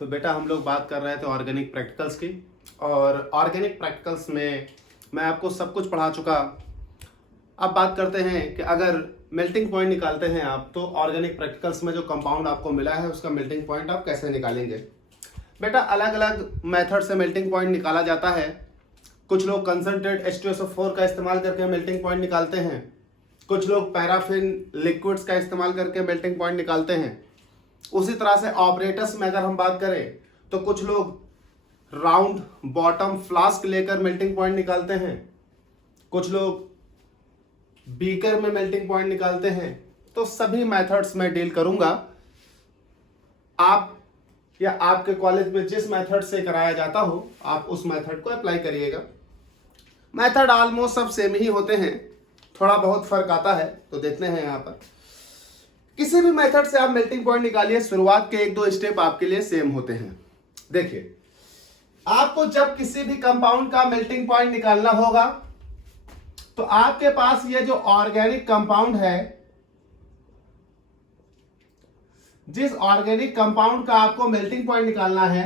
तो बेटा हम लोग बात कर रहे थे ऑर्गेनिक प्रैक्टिकल्स की। और ऑर्गेनिक प्रैक्टिकल्स में मैं आपको सब कुछ पढ़ा चुका। अब बात करते हैं कि अगर मेल्टिंग पॉइंट निकालते हैं आप, तो ऑर्गेनिक प्रैक्टिकल्स में जो कंपाउंड आपको मिला है उसका मेल्टिंग पॉइंट आप कैसे निकालेंगे। बेटा अलग अलग मेथड से मेल्टिंग पॉइंट निकाला जाता है। कुछ लोग कंसनट्रेट H2SO4 का इस्तेमाल करके मेल्टिंग पॉइंट निकालते हैं, कुछ लोग पैराफिन लिक्विड्स का इस्तेमाल करके मेल्टिंग पॉइंट निकालते हैं। उसी तरह से ऑपरेटर्स में अगर हम बात करें तो कुछ लोग राउंड बॉटम फ्लास्क लेकर मेल्टिंग पॉइंट निकालते हैं, कुछ लोग बीकर में मेल्टिंग पॉइंट निकालते हैं। तो सभी मेथड्स में डील करूंगा। आप या आपके कॉलेज में जिस मेथड से कराया जाता हो आप उस मेथड को अप्लाई करिएगा। मेथड ऑलमोस्ट सब सेम ही होते हैं, थोड़ा बहुत फर्क आता है। तो देखते हैं यहाँ पर किसी भी मेथड से आप मेल्टिंग पॉइंट निकालिए, शुरुआत के एक दो स्टेप आपके लिए सेम होते हैं। देखिए आपको जब किसी भी कंपाउंड का मेल्टिंग पॉइंट निकालना होगा तो आपके पास ये जो ऑर्गेनिक कंपाउंड है, जिस ऑर्गेनिक कंपाउंड का आपको मेल्टिंग पॉइंट निकालना है,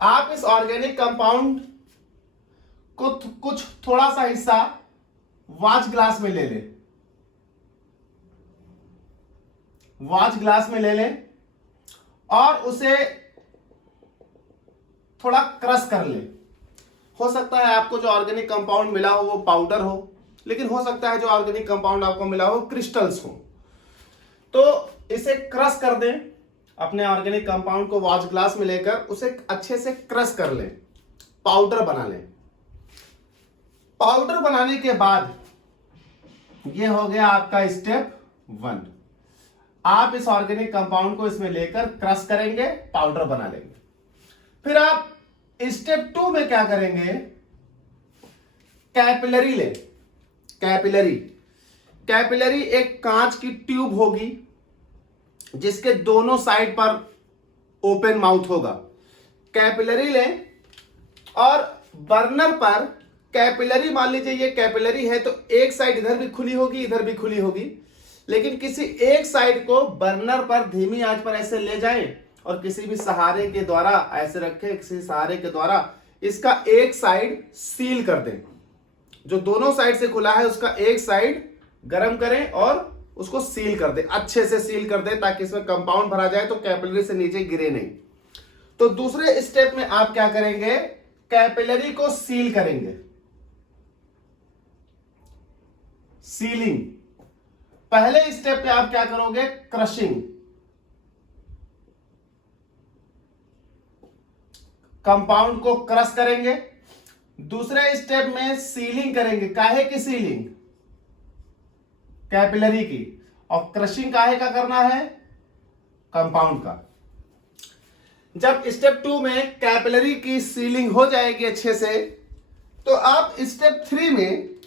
आप इस ऑर्गेनिक कंपाउंड को कुछ थोड़ा सा हिस्सा वॉच ग्लास में ले लें, वॉच ग्लास में ले लें और उसे थोड़ा क्रश कर लें। हो सकता है आपको जो ऑर्गेनिक कंपाउंड मिला हो वो पाउडर हो, लेकिन हो सकता है जो ऑर्गेनिक कंपाउंड आपको मिला हो क्रिस्टल्स हो। तो इसे क्रश कर दें, अपने ऑर्गेनिक कंपाउंड को वॉच ग्लास में लेकर उसे अच्छे से क्रश कर लें, पाउडर बना लें। पाउडर बनाने के बाद ये हो गया आपका स्टेप 1। आप इस ऑर्गेनिक कंपाउंड को इसमें लेकर क्रश करेंगे, पाउडर बना लेंगे। फिर आप स्टेप 2 में क्या करेंगे, कैपिलरी ले। कैपिलरी एक कांच की ट्यूब होगी जिसके दोनों साइड पर ओपन माउथ होगा। कैपिलरी लें और बर्नर पर कैपिलरी, मान लीजिए ये कैपिलरी है तो एक साइड इधर भी खुली होगी, इधर भी खुली होगी, लेकिन किसी एक साइड को बर्नर पर धीमी आंच पर ऐसे ले जाएं और किसी भी सहारे के द्वारा ऐसे रखें, किसी सहारे के द्वारा इसका एक साइड सील कर दें। जो दोनों साइड से खुला है उसका एक साइड गर्म करें और उसको सील कर दें, अच्छे से सील कर दें ताकि इसमें कंपाउंड भरा जाए तो कैपिलरी से नीचे गिरे नहीं। तो दूसरे स्टेप में आप क्या करेंगे, कैपिलरी को सील करेंगे, सीलिंग। पहले स्टेप पे आप क्या करोगे, क्रशिंग, कंपाउंड को क्रश करेंगे। दूसरे स्टेप में सीलिंग करेंगे। काहे की सीलिंग, कैपिलरी की। और क्रशिंग काहे का करना है, कंपाउंड का। जब स्टेप 2 में कैपिलरी की सीलिंग हो जाएगी अच्छे से, तो आप स्टेप 3 में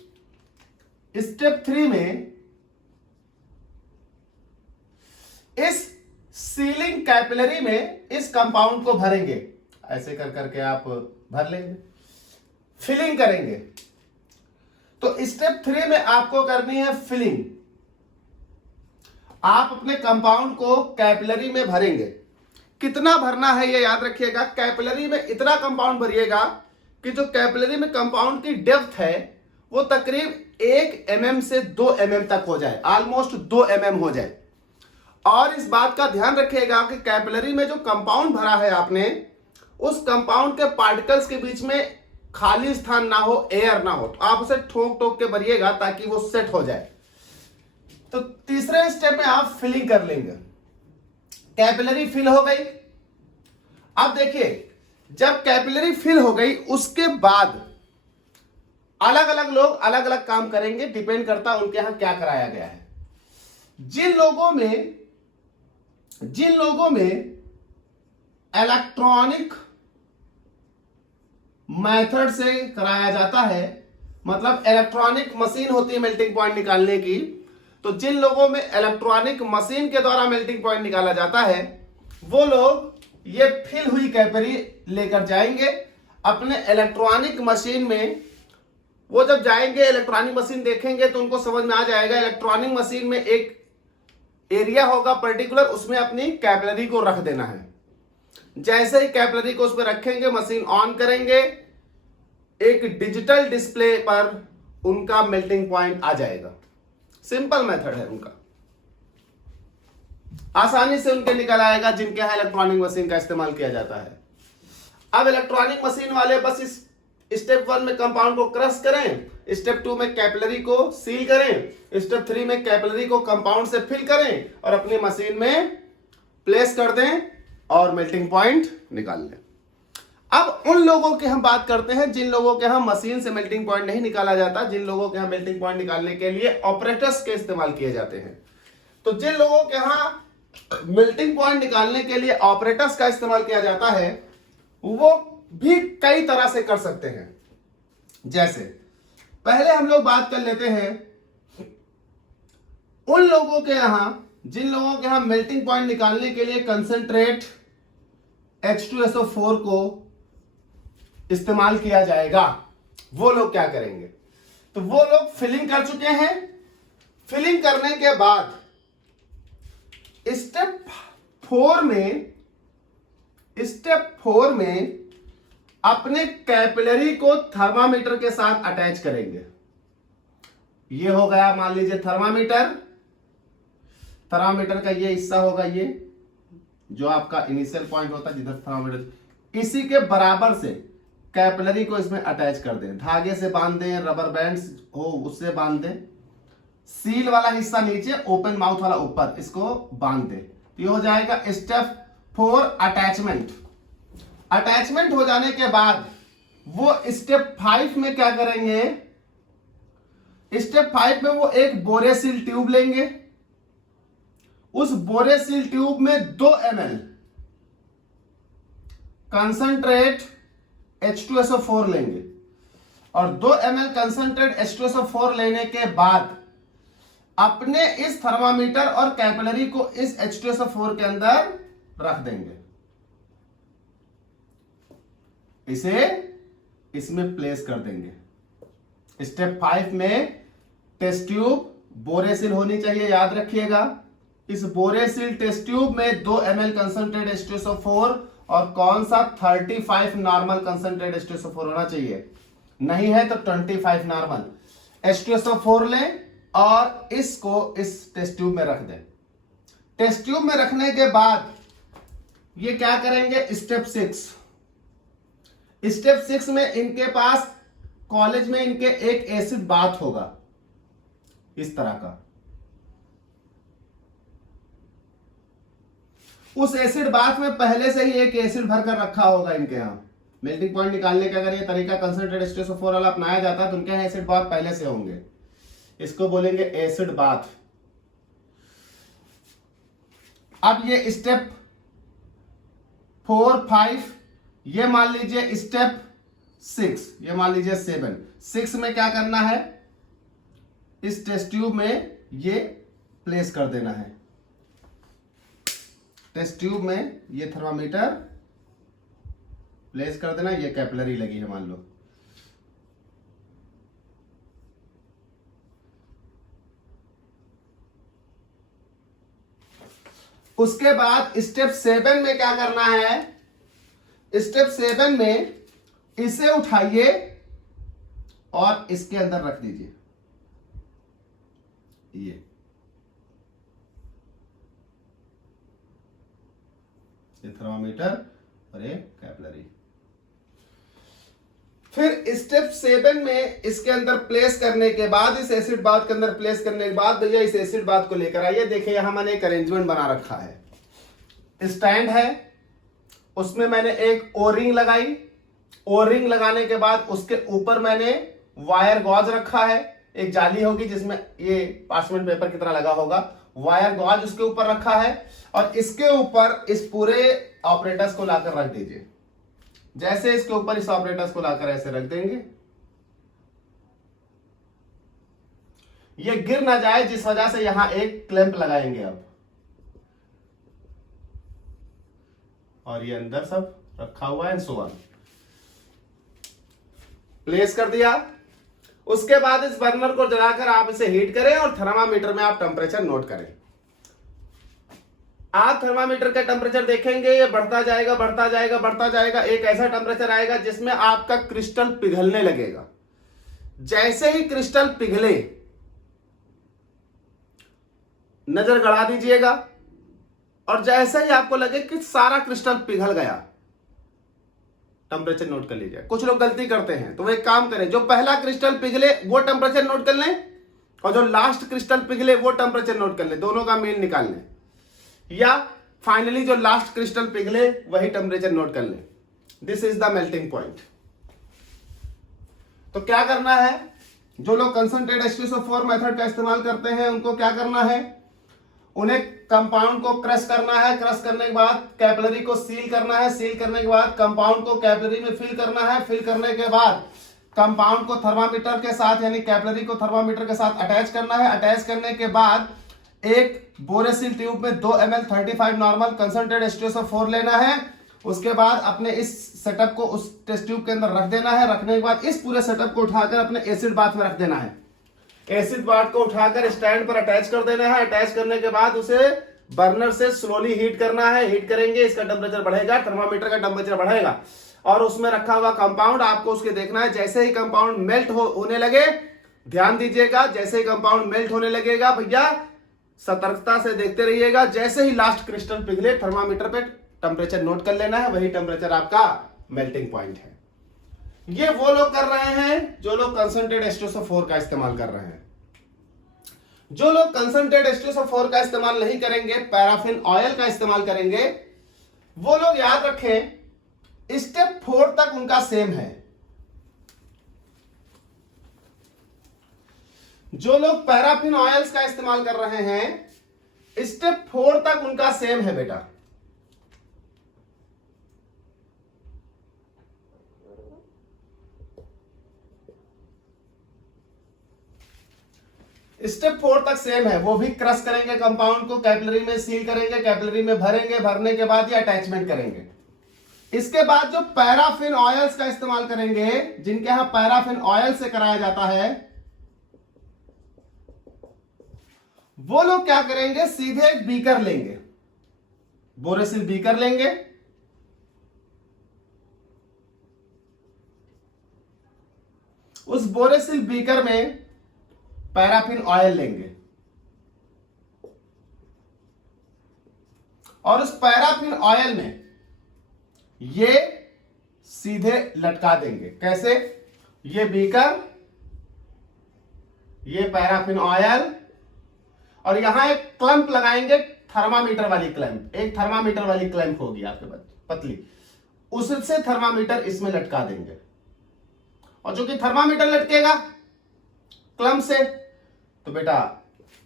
इस सीलिंग कैपिलरी में इस कंपाउंड को भरेंगे। ऐसे कर करके आप भर लेंगे, फिलिंग करेंगे। तो स्टेप 3 में आपको करनी है फिलिंग। आप अपने कंपाउंड को कैपिलरी में भरेंगे। कितना भरना है ये याद रखिएगा। कैपिलरी में इतना कंपाउंड भरिएगा कि जो कैपिलरी में कंपाउंड की डेप्थ है वो तकरीब 1 mm से 2 mm तक हो जाए, ऑलमोस्ट 2 mm हो जाए। और इस बात का ध्यान रखिएगा कि कैपिलरी में जो कंपाउंड भरा है आपने, उस कंपाउंड के पार्टिकल्स के बीच में खाली स्थान ना हो, एयर ना हो। तो आप उसे ठोक ठोक के भरिएगा ताकि वो सेट हो जाए। तो तीसरे स्टेप में आप फिलिंग कर लेंगे। कैपिलरी फिल हो गई। अब देखिए जब कैपिलरी फिल हो गई उसके बाद अलग अलग लोग अलग अलग काम करेंगे, डिपेंड करता उनके यहां क्या कराया गया है। जिन लोगों में इलेक्ट्रॉनिक मेथड से कराया जाता है, मतलब इलेक्ट्रॉनिक मशीन होती है मेल्टिंग पॉइंट निकालने की, तो जिन लोगों में इलेक्ट्रॉनिक मशीन के द्वारा मेल्टिंग पॉइंट निकाला जाता है वो लोग ये फिल हुई कैपिलरी लेकर जाएंगे अपने इलेक्ट्रॉनिक मशीन में। वो जब जाएंगे इलेक्ट्रॉनिक मशीन देखेंगे तो उनको समझ में आ जाएगा इलेक्ट्रॉनिक मशीन में एक एरिया होगा पर्टिकुलर, उसमें अपनी कैपिलरी को रख देना है। जैसे ही कैपिलरी को उस पर रखेंगे, मशीन ऑन करेंगे, एक डिजिटल डिस्प्ले पर उनका मेल्टिंग पॉइंट आ जाएगा। सिंपल मेथड है उनका, आसानी से उनके निकल आएगा जिनके यहां इलेक्ट्रॉनिक मशीन का इस्तेमाल किया जाता है। अब इलेक्ट्रॉनिक मशीन वाले बस इस स्टेप 1 में कंपाउंड को क्रश करें, स्टेप 2 में कैपिलरी को सील करें, स्टेप 3 में कैपिलरी को कंपाउंड से फिल करें और अपनी मशीन में प्लेस कर दें और मेल्टिंग पॉइंट निकाल लें। अब उन लोगों की हम बात करते हैं जिन लोगों के यहां मशीन से मेल्टिंग पॉइंट नहीं निकाला जाता, जिन लोगों के यहां मेल्टिंग पॉइंट निकालने के लिए ऑपरेटर्स के इस्तेमाल किए जाते हैं। तो जिन लोगों के यहां मेल्टिंग पॉइंट निकालने के लिए ऑपरेटर्स का इस्तेमाल किया जाता है, वो भी कई तरह से कर सकते हैं। जैसे पहले हम लोग बात कर लेते हैं उन लोगों के यहां जिन लोगों के यहां मेल्टिंग पॉइंट निकालने के लिए कंसंट्रेट H2SO4 को इस्तेमाल किया जाएगा। वो लोग क्या करेंगे? तो वो लोग फिलिंग कर चुके हैं। फिलिंग करने के बाद स्टेप 4 में अपने कैपिलरी को थर्मामीटर के साथ अटैच करेंगे। ये हो गया मान लीजिए थर्मामीटर का ये हिस्सा होगा, ये जो आपका इनिशियल पॉइंट होता है जिधर थर्मामीटर, इसी के बराबर से कैपिलरी को इसमें अटैच कर दें। धागे से बांध दें, रबर बैंड्स हो उससे बांध दें, सील वाला हिस्सा नीचे, ओपन माउथ वाला ऊपर, इसको बांध दें। ये हो जाएगा स्टेप 4 अटैचमेंट। अटैचमेंट हो जाने के बाद वो स्टेप 5 में क्या करेंगे? स्टेप 5 में वो एक बोरेसिल ट्यूब लेंगे। उस बोरेसिल ट्यूब में 2 ml कंसंट्रेट H2SO4 लेंगे और 2 ml कंसंट्रेट H2SO4 लेने के बाद अपने इस थर्मामीटर और कैपिलरी को इस H2SO4 के अंदर रख देंगे। इसे इसमें प्लेस कर देंगे। स्टेप 5 में टेस्ट ट्यूब बोरेसिल होनी चाहिए, याद रखिएगा। इस बोरेसिल टेस्ट ट्यूब में 2 ml कंसंट्रेट H2SO4 और कौन सा 35 नॉर्मल कंसंट्रेट H2SO4 होना चाहिए, नहीं है तो 25 नॉर्मल H2SO4 लें और इसको इस टेस्ट ट्यूब में रख दें। टेस्ट ट्यूब में रखने के बाद ये क्या करेंगे? स्टेप 6 में इनके पास कॉलेज में इनके एक एसिड बाथ होगा इस तरह का। उस एसिड बाथ में पहले से ही एक एसिड भरकर रखा होगा इनके यहां। मेल्टिंग पॉइंट निकालने का अगर ये तरीका कंसंट्रेट H2SO4 वाला अपनाया जाता है तो उनके यहां एसिड बाथ पहले से होंगे। इसको बोलेंगे एसिड बाथ। अब ये स्टेप 4, 5, ये मान लीजिए स्टेप 6, ये मान लीजिए 7। 6 में क्या करना है? इस टेस्ट ट्यूब में ये प्लेस कर देना है। टेस्ट ट्यूब में ये थर्मामीटर प्लेस कर देना। ये कैपिलरी लगी है मान लो, उसके बाद स्टेप 7 में क्या करना है? स्टेप 7 में इसे उठाइए और इसके अंदर रख दीजिए। ये थर्मामीटर और ये कैपिलरी। फिर स्टेप 7 में इसके अंदर प्लेस करने के बाद, इस एसिड बाथ के अंदर प्लेस करने के बाद भैया इस एसिड बाथ को लेकर आइए। देखिए यहां मैंने एक अरेंजमेंट बना रखा है। स्टैंड है, उसमें मैंने एक ओ रिंग लगाई। ओ रिंग लगाने के बाद उसके ऊपर मैंने वायर गॉज रखा है। एक जाली होगी जिसमें ये पार्चमेंट पेपर की तरह लगा होगा, वायर गॉज उसके ऊपर रखा है। और इसके ऊपर इस पूरे ऑपरेटर्स को लाकर रख दीजिए। जैसे इसके ऊपर इस ऑपरेटर्स को लाकर ऐसे रख देंगे, ये गिर ना जाए, जिस वजह से यहां एक क्लैंप लगाएंगे अब। और ये अंदर सब रखा हुआ है, सो ऑन प्लेस कर दिया। उसके बाद इस बर्नर को जलाकर आप इसे हीट करें और थर्मामीटर में आप टेंपरेचर नोट करें। आप थर्मामीटर का टेम्परेचर देखेंगे, ये बढ़ता जाएगा बढ़ता जाएगा बढ़ता जाएगा, एक ऐसा टेम्परेचर आएगा जिसमें आपका क्रिस्टल पिघलने लगेगा। जैसे ही क्रिस्टल पिघले, नजर गड़ा दीजिएगा, और जैसे ही आपको लगे कि सारा क्रिस्टल पिघल गया, टेम्परेचर नोट कर लीजिए। कुछ लोग गलती करते हैं, तो वो एक काम करें, जो पहला क्रिस्टल पिघले वो टेम्परेचर नोट कर लें, और जो लास्ट क्रिस्टल पिघले वो टेम्परेचर नोट कर लें, दोनों का मीन निकाल लें, या फाइनली जो लास्ट क्रिस्टल पिघले वही टेम्परेचर नोट कर लें। This is the melting point. तो क्या करना है, जो लोग कंसंट्रेट H2SO4 मेथड का इस्तेमाल करते हैं उनको क्या करना है, उन्हें कंपाउंड को क्रश करना है, क्रश करने के बाद कैपिलरी को सील करना है, सील करने के बाद कंपाउंड को कैपिलरी में फिल करना है, फिल करने के बाद कंपाउंड को थर्मामीटर के साथ यानी कैपिलरी को थर्मामीटर के साथ अटैच करना है। अटैच करने के बाद एक बोरेसिल ट्यूब में 2 ml 35 नॉर्मल कंसंट्रेट H2SO4 लेना है। उसके बाद अपने इस सेटअप को उस टेस्ट ट्यूब के अंदर रख देना है। रखने के बाद इस पूरे सेटअप को उठाकर अपने एसिड बाथ में रख देना है। एसिड बाथ को उठाकर स्टैंड पर अटैच कर देना है। अटैच करने के बाद उसे बर्नर से स्लोली हीट करना है। हीट करेंगे, इसका टेम्परेचर बढ़ेगा, थर्मामीटर का टेम्परेचर बढ़ेगा, और उसमें रखा हुआ कंपाउंड आपको उसके देखना है। जैसे ही कंपाउंड मेल्ट होने लगे, ध्यान दीजिएगा, जैसे ही कंपाउंड मेल्ट होने लगेगा भैया सतर्कता से देखते रहिएगा। जैसे ही लास्ट क्रिस्टल पिघले, थर्मामीटर पे टेम्परेचर नोट कर लेना है, वही टेम्परेचर आपका मेल्टिंग पॉइंट है। ये वो लोग कर रहे हैं जो लोग कंसंट्रेट H2SO4 का इस्तेमाल कर रहे हैं। जो लोग कंसंट्रेट H2SO4 का इस्तेमाल नहीं करेंगे, पैराफिन ऑयल का इस्तेमाल करेंगे, वो लोग याद रखें स्टेप 4 तक उनका सेम है। जो लोग पैराफिन ऑयल्स का इस्तेमाल कर रहे हैं, स्टेप 4 तक उनका सेम है बेटा। स्टेप 4 तक सेम है। वो भी क्रश करेंगे कंपाउंड को, कैपिलरी में सील करेंगे, कैपिलरी में भरेंगे, भरने के बाद ये अटैचमेंट करेंगे। इसके बाद जो पैराफिन ऑयल्स का इस्तेमाल करेंगे, जिनके यहां पैराफिन ऑयल से कराया जाता है, वो लोग क्या करेंगे, सीधे एक बीकर लेंगे, बोरेसिल बीकर लेंगे, उस बोरेसिल बीकर में पैराफिन ऑयल लेंगे और उस पैराफिन ऑयल में ये सीधे लटका देंगे। कैसे, ये बीकर, ये पैराफिन ऑयल, और यहां एक क्लैंप लगाएंगे, थर्मामीटर वाली क्लैंप, एक थर्मामीटर वाली क्लैंप होगी आपके पास पतली, उससे थर्मामीटर इसमें लटका देंगे। और जो कि थर्मामीटर लटकेगा क्लैंप से, तो बेटा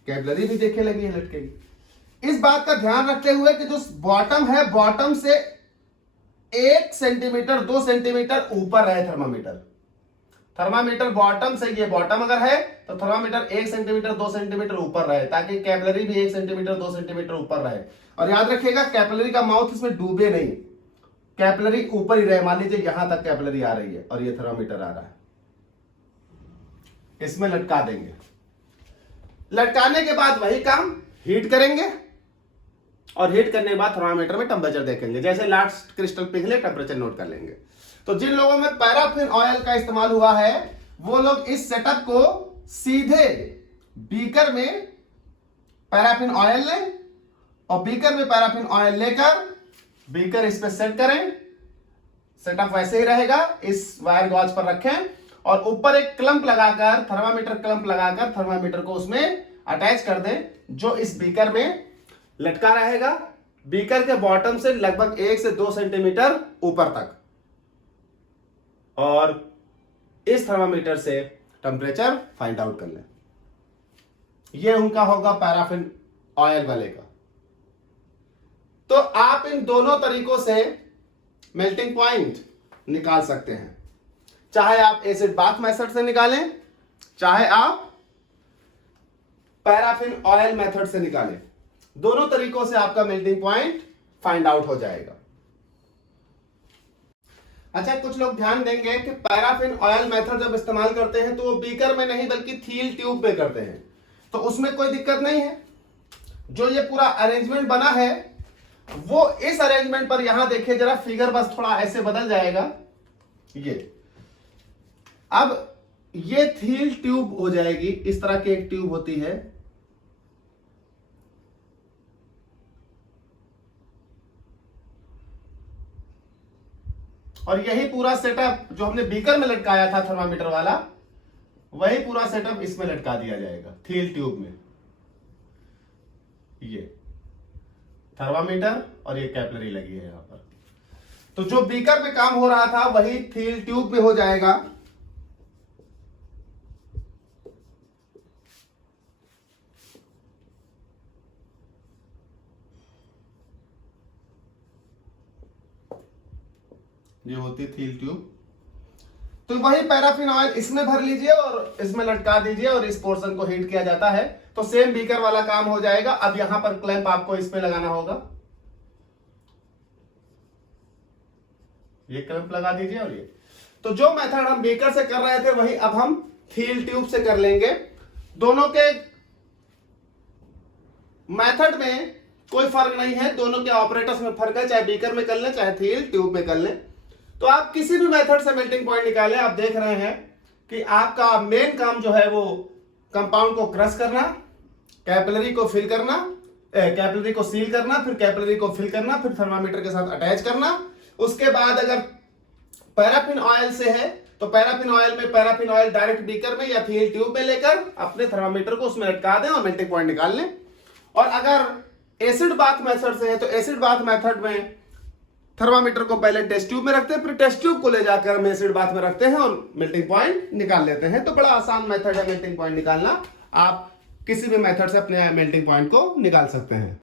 कैपिलरी भी देखे लगी है लटकेगी। इस बात का ध्यान रखते हुए कि जो बॉटम है, बॉटम से 1 सेंटीमीटर 2 सेंटीमीटर ऊपर रहे थर्मामीटर। थर्मामीटर बॉटम से, ये बॉटम अगर है तो थर्मामीटर 1 सेंटीमीटर 2 सेंटीमीटर ऊपर रहे, ताकि कैपिलरी भी 1 सेंटीमीटर 2 सेंटीमीटर ऊपर रहे। और याद रखिएगा कैपिलरी का माउथ इसमें डूबे नहीं, कैपिलरी ऊपर ही रहे। मान लीजिए यहां तक कैपिलरी आ रही है और ये थर्मामीटर आ रहा है, इसमें लटका देंगे। लटकाने के बाद वही काम, हीट करेंगे, और हीट करने के बाद थर्मामीटर में टेम्परेचर देखेंगे। जैसे लास्ट क्रिस्टल पिघले, टेम्परेचर नोट कर लेंगे। तो जिन लोगों में पैराफिन ऑयल का इस्तेमाल हुआ है, वो लोग इस सेटअप को सीधे बीकर में पैराफिन ऑयल लें, और बीकर में पैराफिन ऑयल लेकर बीकर इस पे सेट करें। सेटअप वैसे ही रहेगा, इस वायर गॉज पर रखें और ऊपर एक क्लैंप लगाकर, थर्मामीटर क्लैंप लगाकर थर्मामीटर को उसमें अटैच कर दें, जो इस बीकर में लटका रहेगा, बीकर के बॉटम से लगभग 1 से 2 सेंटीमीटर ऊपर तक। और इस थर्मामीटर से टेम्परेचर फाइंड आउट कर लें। यह उनका होगा पैराफिन ऑयल वाले का। तो आप इन दोनों तरीकों से मेल्टिंग पॉइंट निकाल सकते हैं, चाहे आप एसिड बाथ मेथड से निकालें, चाहे आप पैराफिन ऑयल मेथड से निकालें। दोनों तरीकों से आपका मेल्टिंग पॉइंट फाइंड आउट हो जाएगा। अच्छा, कुछ लोग ध्यान देंगे कि पैराफिन ऑयल मेथड जब इस्तेमाल करते हैं तो वो बीकर में नहीं बल्कि थील ट्यूब में करते हैं, तो उसमें कोई दिक्कत नहीं है। जो ये पूरा अरेंजमेंट बना है वो इस अरेंजमेंट पर यहां देखिए जरा, फिगर बस थोड़ा ऐसे बदल जाएगा। ये अब ये थील ट्यूब हो जाएगी, इस तरह की एक ट्यूब होती है। और यही पूरा सेटअप जो हमने बीकर में लटकाया था थर्मामीटर वाला, वही पूरा सेटअप इसमें लटका दिया जाएगा थील ट्यूब में। ये थर्मामीटर और ये कैपिलरी लगी है यहां पर। तो जो बीकर में काम हो रहा था वही थील ट्यूब में हो जाएगा। ये होती थील ट्यूब। तो वही पैराफिन ऑयल इसमें भर लीजिए और इसमें लटका दीजिए और इस पोर्शन को हीट किया जाता है, तो सेम बीकर वाला काम हो जाएगा। अब यहां पर क्लैंप आपको इसमें लगाना होगा, ये क्लैंप लगा दीजिए। और ये तो जो मेथड हम बीकर से कर रहे थे वही अब हम थील ट्यूब से कर लेंगे। दोनों के मेथड में कोई फर्क नहीं है, दोनों के ऑपरेटर्स में फर्क है, चाहे बीकर में कर लें चाहे थील ट्यूब में कर लें। तो आप किसी भी मेथड से मेल्टिंग पॉइंट निकालें, आप देख रहे हैं कि आपका मेन काम जो है वो कंपाउंड को क्रश करना, कैपिलरी को फिल करना, कैपिलरी को सील करना, फिर कैपिलरी को फिल करना, फिर थर्मामीटर के साथ अटैच करना। उसके बाद अगर पैराफिन ऑयल से है तो पैराफिन ऑयल में पैराफिन ऑयल डायरेक्ट बीकर में या थील ट्यूब में लेकर अपने थर्मामीटर को उसमें लटका दें और मेल्टिंग पॉइंट निकाल लें। और अगर एसिड बाथ मेथड से है तो एसिड बाथ मेथड में थर्मामीटर को पहले टेस्ट ट्यूब में रखते हैं, फिर टेस्ट ट्यूब को ले जाकर हम एसिड बाथ में रखते हैं और मेल्टिंग पॉइंट निकाल लेते हैं। तो बड़ा आसान मेथड है मेल्टिंग पॉइंट निकालना, आप किसी भी मेथड से अपने मेल्टिंग पॉइंट को निकाल सकते हैं।